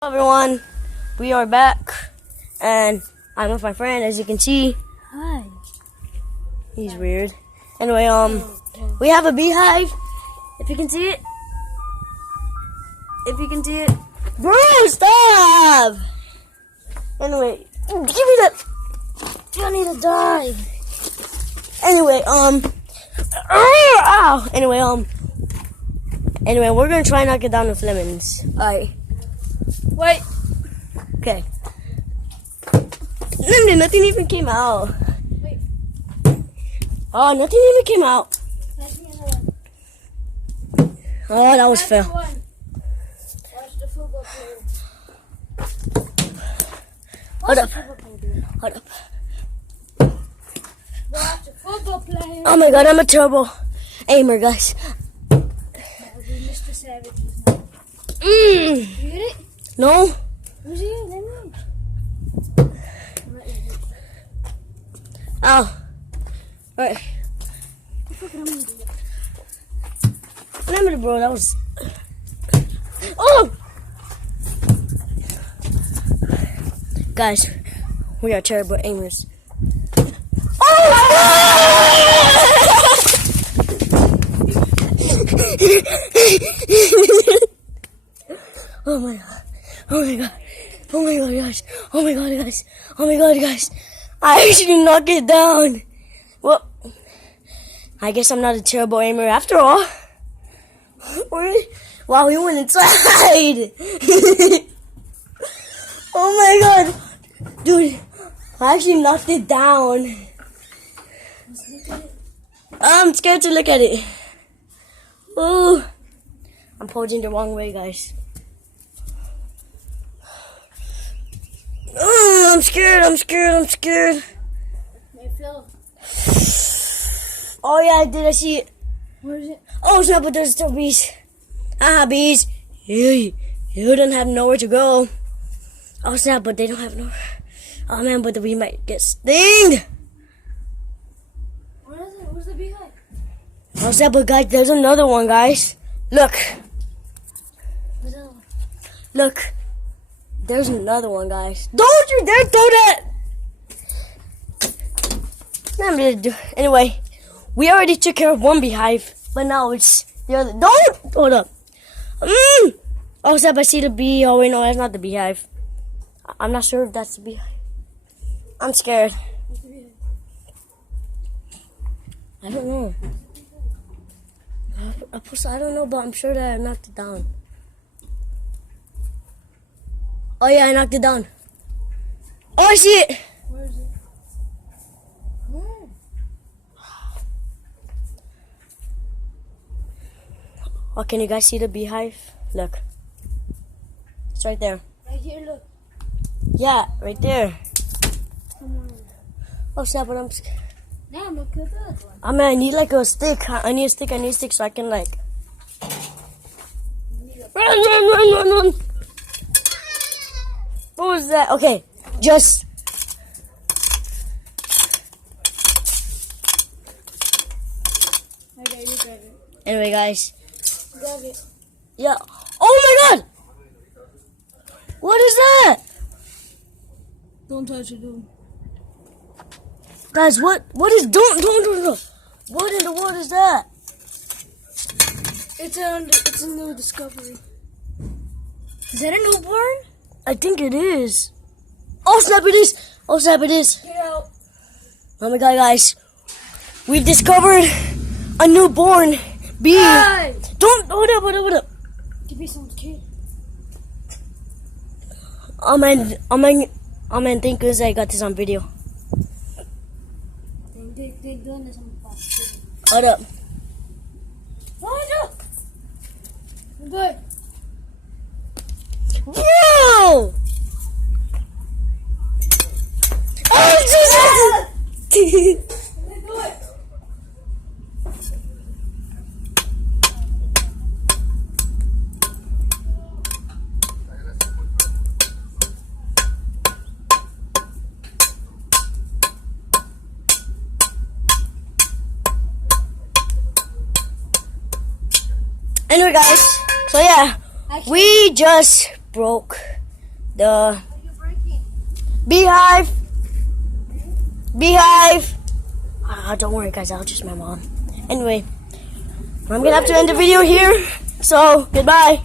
Hello everyone, we are back, and I'm with my friend. As you can see, Hi. he's weird. Anyway, we have a beehive. If you can see it, bro, stop. Anyway, give me that. I need to die. Anyway, ow. Anyway, we're gonna try and knock it down with lemons. Alright. Wait. Okay. Nothing even came out. Wait. Oh, nothing even came out. Oh, that was fair. Watch the football player. Hold up. Watch the football player. Oh my god, I'm a terrible aimer, guys. Mr. Savage is now. You get it? No? Who's here? Let me. Oh. Alright. Remember, bro, that was... Oh! Guys, we are terrible aimers. Oh my god. Oh my god. Oh my god, guys. Oh my god, guys. Oh my god, guys. I actually knocked it down. Well, I guess I'm not a terrible aimer after all. Wow, we went inside. Oh my god. Dude, I actually knocked it down. I'm scared to look at it. Oh, I'm posing the wrong way, guys. Oh, I'm scared. Hey, Phil. Oh yeah, I see it. Where is it? Oh snap, but there's still bees. Ah, bees. You don't have nowhere to go. Oh snap, but they don't have nowhere. Oh man, but the bee might get stinged. Where is it? Where's the beehive? Oh snap, but guys, there's another one, guys. Look. Where's the other one? Look. There's another one, guys. Don't you dare throw that! Anyway, we already took care of one beehive, but now it's the other. Don't! Hold up. Oh, snap, I see the bee. Oh, wait, no, that's not the beehive. I'm not sure if that's the beehive. I'm scared. Where's the beehive? I don't know. I don't know, but I'm sure that I knocked it down. Oh yeah, I knocked it down. Oh, I see it. Where is it? Where? Oh, can you guys see the beehive? Look. It's right there. Right here, look. Yeah, right there. Come on. Oh, snap, but I'm scared. Now look at that one. I mean, I need like a stick. I need a stick so I can like... Run. What was that? Okay, just... Okay, you grab it. Anyway, guys. Grab it. Yeah. Oh my god! What is that? Don't touch it, dude. Guys, what is... Don't. What in the world is that? It's a new discovery. Is that a newborn? I think it is. Oh snap, it is. Oh snap, it is. Get out. Oh my god, guys. We've discovered a newborn bee. Hey! Don't, hold up. Give me some kid. Oh man, thank goodness I got this on video. They're doing this on the podcast. Hold up. Hold up! Good. Whoa! Oh, Jesus! Do it. Anyway, guys, so yeah, we just broke The beehive. Beehive. Don't worry, guys. I'll just my mom. Anyway, I'm gonna have to end the video here. So goodbye.